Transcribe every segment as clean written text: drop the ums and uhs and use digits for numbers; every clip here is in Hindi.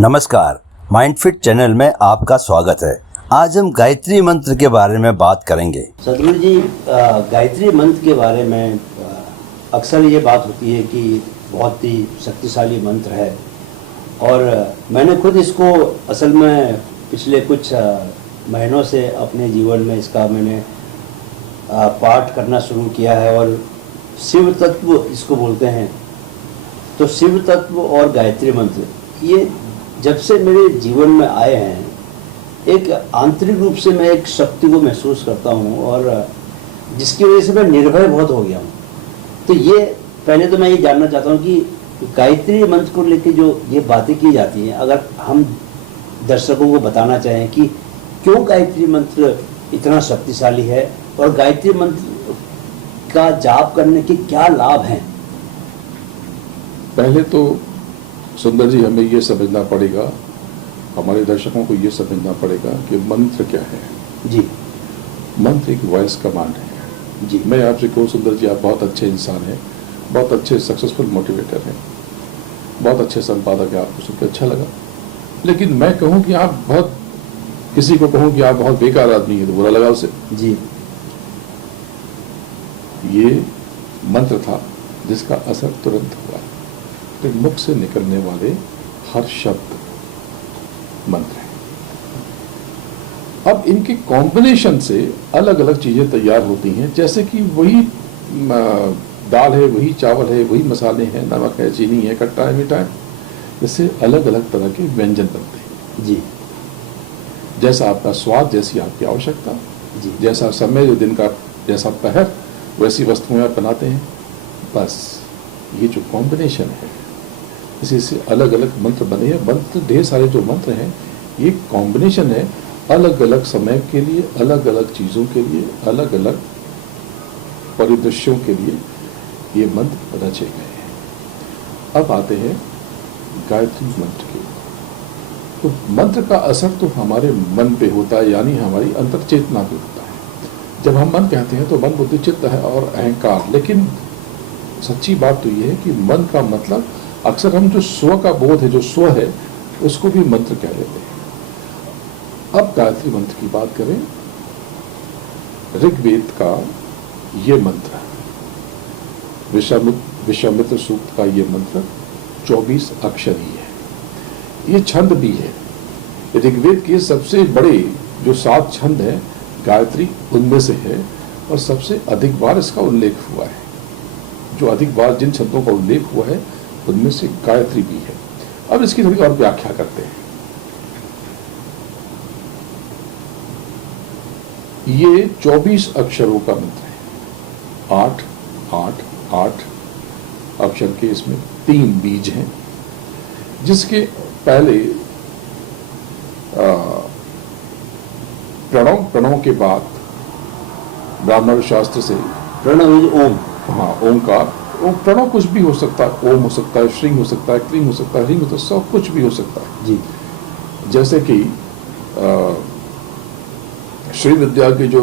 नमस्कार, माइंडफिट चैनल में आपका स्वागत है। आज हम गायत्री मंत्र के बारे में बात करेंगे। सदगुरु जी, गायत्री मंत्र के बारे में अक्सर ये बात होती है कि बहुत ही शक्तिशाली मंत्र है और मैंने खुद इसको असल में पिछले कुछ महीनों से अपने जीवन में इसका मैंने पाठ करना शुरू किया है और शिव तत्व इसको बोलते हैं। तो शिव तत्व और गायत्री मंत्र ये जब से मेरे जीवन में आए हैं, एक आंतरिक रूप से मैं एक शक्ति को महसूस करता हूँ और जिसकी वजह से मैं निर्भय बहुत हो गया हूँ। तो ये पहले तो मैं ये जानना चाहता हूँ कि गायत्री मंत्र को लेकर जो ये बातें की जाती हैं, अगर हम दर्शकों को बताना चाहें कि क्यों गायत्री मंत्र इतना शक्तिशाली है और गायत्री मंत्र का जाप करने के क्या लाभ हैं। पहले तो सुंदर जी, हमें ये समझना पड़ेगा, हमारे दर्शकों को ये समझना पड़ेगा कि मंत्र क्या है। जी, मंत्र एक वॉइस कमांड है। जी, मैं आपसे कहूँ सुंदर जी, आप बहुत अच्छे इंसान हैं, बहुत अच्छे सक्सेसफुल मोटिवेटर हैं, बहुत अच्छे संपादक हैं, आपको सुनकर अच्छा लगा। लेकिन मैं कहूँ कि आप बहुत, किसी को कहूँ कि आप बहुत बेकार आदमी है तो बुरा लगा उसे। जी, ये मंत्र था जिसका असर तुरंत हुआ। तो मुख से निकलने वाले हर शब्द मंत्र हैं। अब इनके कॉम्बिनेशन से अलग अलग चीजें तैयार होती हैं, जैसे कि वही दाल है, वही चावल है, वही मसाले हैं, नमक है, चीनी है, खट्टा है, मीठा है, इससे अलग अलग तरह के व्यंजन बनते हैं। जी, जैसा आपका स्वाद, जैसी आपकी आवश्यकता, जी, जैसा समय, जो दिन का जैसा पहर, वैसी वस्तुएं आप बनाते हैं। बस ये जो कॉम्बिनेशन है, इसी से अलग अलग मंत्र बने हैं। मंत्र, ढेर सारे जो मंत्र हैं, ये कॉम्बिनेशन है, अलग अलग समय के लिए, अलग अलग चीज़ों के लिए, अलग अलग परिदृश्यों के लिए ये मंत्र रचे गए हैं। अब आते हैं गायत्री मंत्र के। तो मंत्र का असर तो हमारे मन पे होता है, यानी हमारी अंतर चेतना पे होता है। जब हम मन कहते हैं तो मन, बुद्धि, चित्त है और अहंकार। लेकिन सच्ची बात तो ये है कि मन का मतलब अक्सर हम जो स्व का बोध है, जो स्व है, उसको भी मंत्र कह देते हैं। अब गायत्री मंत्र की बात करें, ऋग्वेद का ये मंत्र, विश्वामित्र सूक्त का ये मंत्र 24 अक्षरी है। ये छंद भी है। ऋग्वेद के सबसे बड़े जो 7 छंद हैं, गायत्री उनमें से है और सबसे अधिक बार इसका उल्लेख हुआ है। जो अधिक बार जिन छंदों का उल्लेख हुआ है उनमें से गायत्री भी है। अब इसकी थोड़ी और व्याख्या करते हैं। ये 24 अक्षरों का मंत्र है। 8 8 8 अक्षर के इसमें 3 बीज हैं, जिसके पहले प्रणव के बाद ब्राह्मण शास्त्र से प्रणव ओम, हाँ, ओंकार, प्रणव कुछ भी हो सकता है, ओम हो सकता है, श्रींग हो सकता है, क्लीं हो सकता है, ह्रीं हो सकता है, सब कुछ भी हो सकता है। जी, जैसे कि श्री विद्या के जो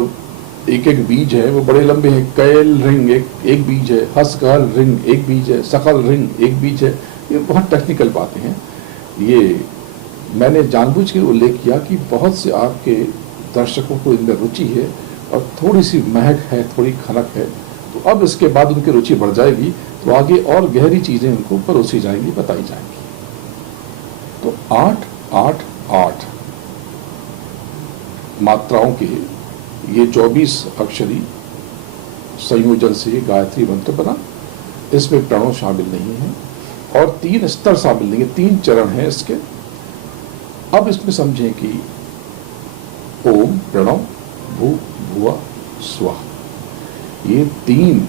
एक एक बीज है वो बड़े लंबे हैं। कैल रिंग एक बीज है, हसकाल रिंग एक बीज है, सकल रिंग एक बीज है। ये बहुत टेक्निकल बातें हैं। ये मैंने जानबूझ के उल्लेख किया कि बहुत से आपके दर्शकों को इनमें रुचि है और थोड़ी सी महक है, थोड़ी खनक है। तो अब इसके बाद उनकी रुचि बढ़ जाएगी तो आगे और गहरी चीजें उनको परोसी जाएंगी, बताई जाएंगी। तो 8 8 8 मात्राओं के ये 24 अक्षरी संयोजन से गायत्री मंत्र बना। इसमें प्रणव शामिल नहीं है और 3 स्तर शामिल नहीं है, 3 चरण हैं इसके। अब इसमें समझें कि ओम, प्रणव, भू, भुवा, स्वाहा, ये 3,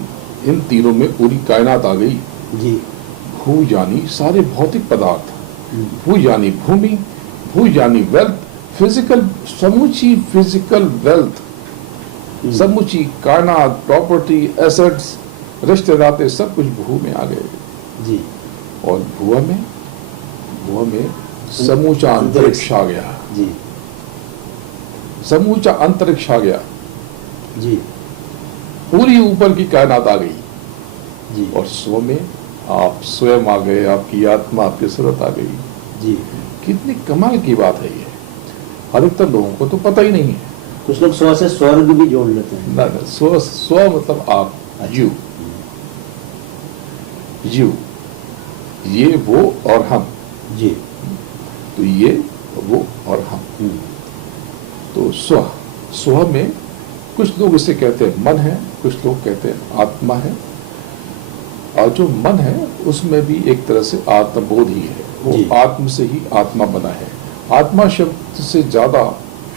इन तीनों में पूरी कायनात आ गई। जी, भू यानी सारे भौतिक पदार्थ, भू यानी भूमि, भू यानी वेल्थ, फिजिकल, समूची फिजिकल वेल्थ, समूची कायनात, प्रॉपर्टी, एसेट्स, रिश्ते नाते, सब कुछ भू में आ गए। जी, और भुआ में समूचा अंतरिक्ष आ गया। जी, समूचा अंतरिक्ष आ गया। जी, पूरी ऊपर की कायनात आ गई। जी, और स्व में आप स्वयं आ गए, आपकी आत्मा, आपकी सूरत आ गई। जी। कितनी कमाल की बात है ये, अधिकतर लोगों को तो पता ही नहीं है। कुछ लोग स्व से स्वर्ग भी जोड़ लेते हैं। ना ना, स्व स्व मतलब आप, यू, यू, ये वो और हम, जी। तो ये वो और हम, तो स्व, स्व में कुछ लोग इसे कहते हैं मन है, कुछ लोग कहते हैं आत्मा है, और जो मन है उसमें भी एक तरह से आत्मबोध ही है, वो जी। आत्म से ही आत्मा बना है। आत्मा शब्द से ज्यादा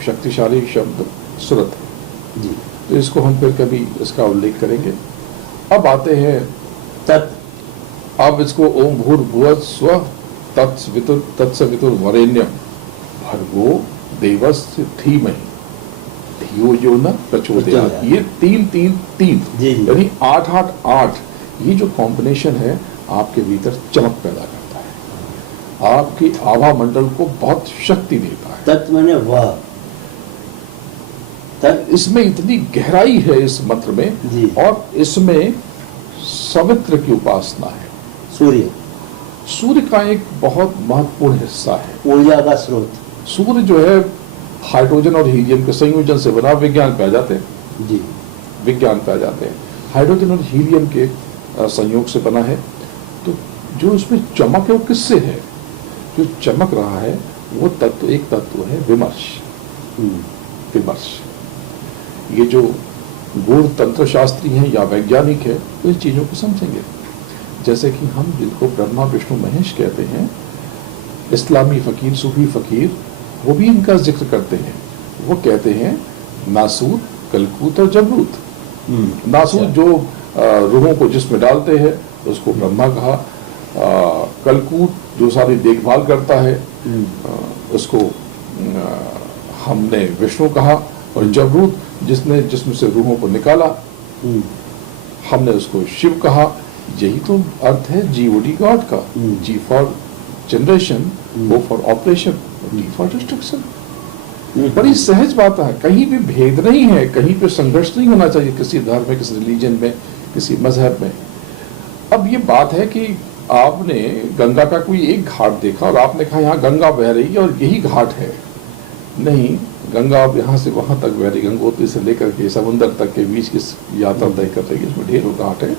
शक्तिशाली शब्द सुरत है, जी। तो इसको हम फिर कभी इसका उल्लेख करेंगे। अब आते हैं तत्। अब इसको ओम भूर्भुवः स्वः तत्सवितुर वरेण्यम भर्गो देवस्य धीमहि धियो यो न प्रचोदयात्। ये तीन तीन तीन, जी, जी। यानी 8 8 8, ये जो कॉम्बिनेशन है आपके भीतर चमक पैदा करता है, आपकी आभा मंडल को बहुत शक्ति देता है। तत् माने वह, तत्, इसमें इतनी गहराई है इस मंत्र जी। में, और इसमें सवित्र की उपासना है। सूर्य, सूर्य का एक बहुत महत्वपूर्ण हिस्सा है। ऊर्जा का स्रोत। सूर्य जो है हाइड्रोजन और हीलियम के संयोजन से बना, विज्ञान पे आ जाते हैं, जी। विज्ञान पे आ जाते हैं, हाइड्रोजन और हीलियम के संयोग से बना है। तो जो उसमें चमक है वो किससे है? जो चमक रहा है वो तत्व, एक तत्व है विमर्श। विमर्श, ये जो गूढ़ तंत्र शास्त्री हैं या वैज्ञानिक है वो इन चीजों को समझेंगे। जैसे कि हम जिनको ब्रह्मा विष्णु महेश कहते हैं, इस्लामी फकीर, सूफी फकीर, वो भी इनका जिक्र करते हैं। वो कहते हैं नासूर, कलकूत और जबरूत। नासूर जो रूहों को जिसमें डालते हैं उसको ब्रह्मा कहा, कलकूत जो सारी देखभाल करता है उसको हमने विष्णु कहा, और जबरूत जिसमें से रूहों को निकाला हमने उसको शिव कहा। यही तो अर्थ है जीओडी गॉड का, G for generation, O for operation, D for destruction. बड़ी सहज बात है, कहीं भी भेद नहीं है, कहीं पे संघर्ष नहीं होना चाहिए किसी धर्म में, किसी रिलीजन में, किसी मजहब में। अब ये बात है कि आपने गंगा का कोई एक घाट देखा और आपने कहा यहाँ गंगा बह रही है और यही घाट है। नहीं, गंगा अब यहाँ से वहां तक बह रही, गंगोत्री से लेकर के समुद्र तक के बीच की यात्रा तय कर रही है, इसमें ढेरों घाट है।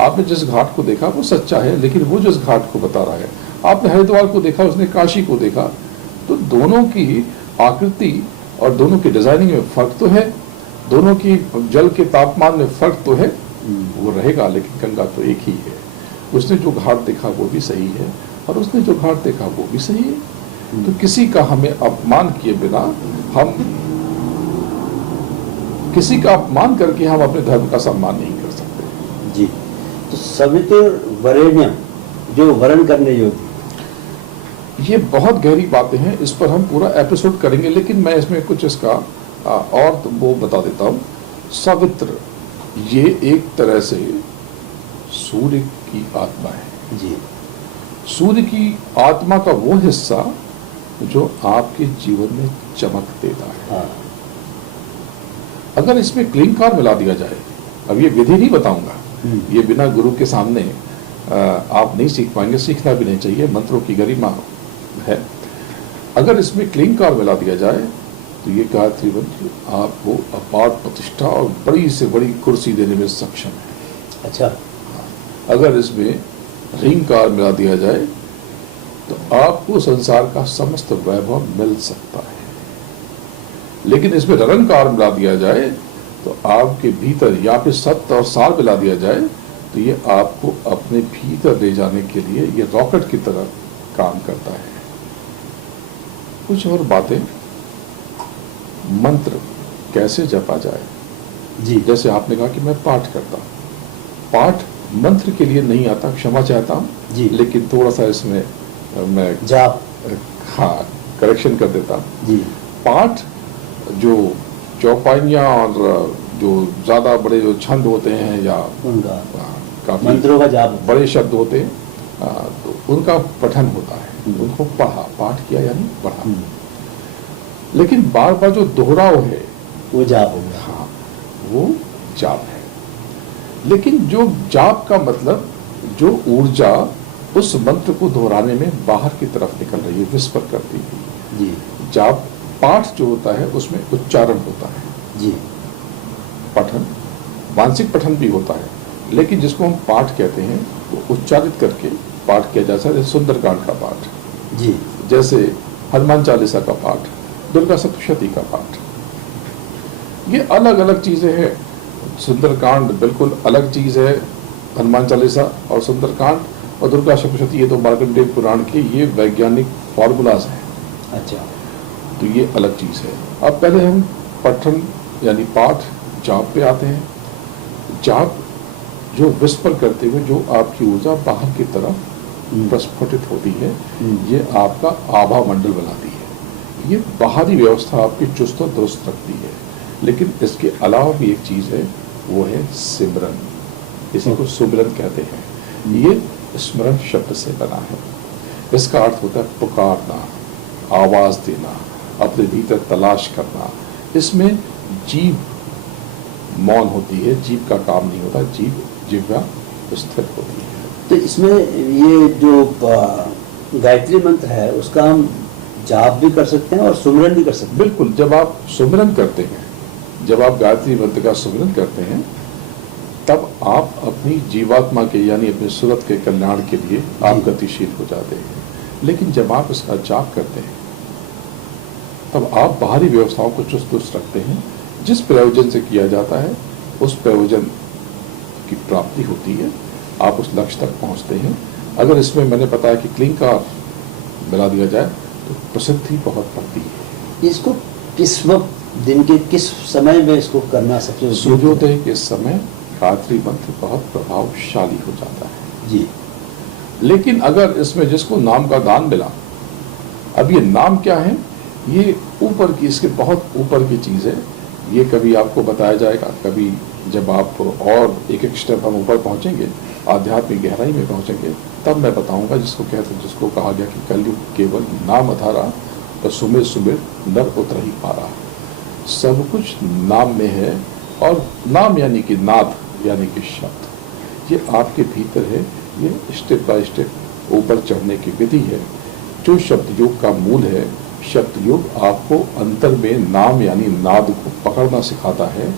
आपने जिस घाट को देखा वो सच्चा है, लेकिन वो जिस घाट को बता रहा है, आपने हरिद्वार को देखा, उसने काशी को देखा, तो दोनों की आकृति और दोनों की डिजाइनिंग में फर्क तो है, दोनों की जल के तापमान में फर्क तो है, वो रहेगा, लेकिन गंगा तो एक ही है। उसने जो घाट देखा वो भी सही है और उसने जो घाट देखा वो भी सही है। तो किसी का हमें अपमान किए बिना, हम किसी का अपमान करके हम अपने धर्म का सम्मान नहीं कर सकते। जी। तो सवितुर वरेण्यम, जो वरण करने योग्य, ये बहुत गहरी बातें हैं, इस पर हम पूरा एपिसोड करेंगे, लेकिन मैं इसमें कुछ इसका और वो बता देता हूँ। सवित्र ये एक तरह से सूर्य की आत्मा है। जी। सूर्य की आत्मा का वो हिस्सा जो आपके जीवन में चमक देता है। हाँ। अगर इसमें क्लींकार मिला दिया जाए, अब ये विधि नहीं बताऊंगा, ये बिना गुरु के सामने आप नहीं सीख पाएंगे, सीखना भी नहीं चाहिए, मंत्रों की गरिमा है। अगर इसमें क्लींकार मिला दिया जाए तो ये गायत्री मंत्र आपको अपार प्रतिष्ठा और बड़ी से बड़ी कुर्सी देने में सक्षम है। अच्छा। अगर इसमें ह्रींकार मिला दिया जाए तो आपको संसार का समस्त वैभव मिल सकता है। लेकिन इसमें ररंकार मिला दिया जाए तो आपके भीतर, या फिर सत्य और सार मिला दिया जाए तो ये आपको अपने भीतर ले जाने के लिए ये रॉकेट की तरह काम करता है। कुछ और बातें, मंत्र कैसे जपा जाए। जी। जैसे आपने कहा कि मैं पाठ करता हूँ, पाठ मंत्र के लिए नहीं आता, क्षमा चाहता हूँ, जी। लेकिन थोड़ा सा इसमें मैं जाप। हाँ करेक्शन कर देता हूँ। जी। पाठ जो चौपाइयाँ और जो ज्यादा बड़े जो छंद होते हैं या उनका काफी मंत्रों का जाप। बड़े शब्द होते हैं, तो उनका पठन होता है, उनको पढ़ा, पाठ किया यानी पढ़ा। लेकिन बार बार जो दोहराव है वो जाप हो गया। हाँ, वो जाप है। लेकिन जो जाप का मतलब जो ऊर्जा उस मंत्र को दोहराने में बाहर की तरफ निकल रही है, विस्पर करती है। जी जाप पाठ जो होता है उसमें उच्चारण होता है, जी पठन, मानसिक पठन भी होता है, लेकिन जिसको हम पाठ कहते हैं वो उच्चारित करके पाठ किया जा सकता है। सुंदरकांड का पाठ, जी जैसे हनुमान चालीसा का पाठ, दुर्गा सप्तशती का पाठ, ये अलग अलग चीजें हैं। सुंदरकांड बिल्कुल अलग चीज है, हनुमान चालीसा और सुंदरकांड और दुर्गा सप्तशती, ये तो मार्कंडेय पुराण के ये वैज्ञानिक फॉर्मूलाज हैं, अच्छा तो ये अलग चीज है। अब पहले हम पठन यानी पाठ जाप पे आते हैं। जाप जो विस्पर करते हुए जो आपकी ऊर्जा बाहर की तरफ प्रस्फुटित होती है, ये आपका आभा मंडल बनाती है। ये बाहरी व्यवस्था आपकी चुस्त और दुरुस्त रखती है। लेकिन इसके अलावा भी एक चीज है, वो है सिमरन। इसी को सुमिरन कहते हैं। ये स्मरण शब्द से बना है। इसका अर्थ होता है पुकारना, आवाज देना, अपने भीतर तलाश करना। इसमें जीभ मौन होती है, जीभ का काम नहीं होता, जिह्वा स्थिर होती है। तो इसमें ये जो गायत्री मंत्र है उसका हम जाप भी कर सकते हैं और सुमिरन भी कर सकते हैं। बिल्कुल, जब आप सुमिरन करते हैं, जब आप गायत्री मंत्र का सुमिरन करते हैं, तब आप अपनी जीवात्मा के यानी अपने सूरत के कल्याण के लिए आप गतिशील हो जाते हैं। लेकिन जब आप इसका जाप करते हैं, तब आप बाहरी व्यवस्थाओं को चुस्त दुरुस्त रखते हैं। जिस प्रयोजन से किया जाता है उस प्रयोजन की प्राप्ति होती है, आप उस लक्ष्य तक पहुंचते हैं। अगर इसमें मैंने बताया कि क्लींकार मिला दिया जाए तो प्रसिद्धि बहुत बढ़ती है। इसको किस वक्त दिन के किस समय में इसको करना सबसे उपयुक्त है? सूर्योदय के समय गायत्री मंत्र बहुत प्रभावशाली हो जाता है जी। लेकिन अगर इसमें जिसको नाम का दान मिला, अब ये नाम क्या है, ये ऊपर की, इसके बहुत ऊपर की चीज है। ये कभी आपको बताया जाएगा, कभी जब आप और एक एक स्टेप हम ऊपर पहुंचेंगे, आध्यात्मिक गहराई में पहुंचेंगे, तब मैं बताऊंगा। जिसको कहा गया कि कलयुग केवल नाम अधारा और सुमिर सुमिर नर उतर ही पारा। सब कुछ नाम में है, और नाम यानी कि नाद यानी कि शब्द, ये आपके भीतर है। ये स्टेप बाय स्टेप ऊपर चढ़ने की विधि है। जो शब्द योग का मूल है, शब्द योग आपको अंतर में नाम यानी नाद को पकड़ना सिखाता है,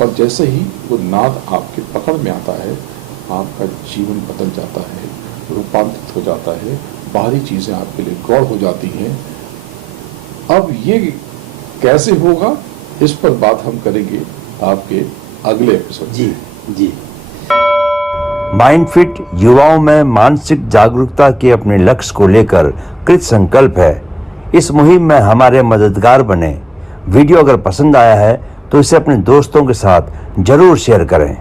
और जैसे ही वो नाद आपके पकड़ में आता है, आपका जीवन बदल जाता है, रूपांतरित हो जाता है, बाहरी चीजें आपके लिए गौर हो जाती हैं। अब ये कैसे होगा, इस पर बात हम करेंगे आपके अगले एपिसोड। जी जी। माइंडफिट युवाओं में मानसिक जागरूकता के अपने लक्ष्य को लेकर कृत संकल्प है। इस मुहिम में हमारे मददगार बने। वीडियो अगर पसंद आया है तो इसे अपने दोस्तों के साथ जरूर शेयर करें।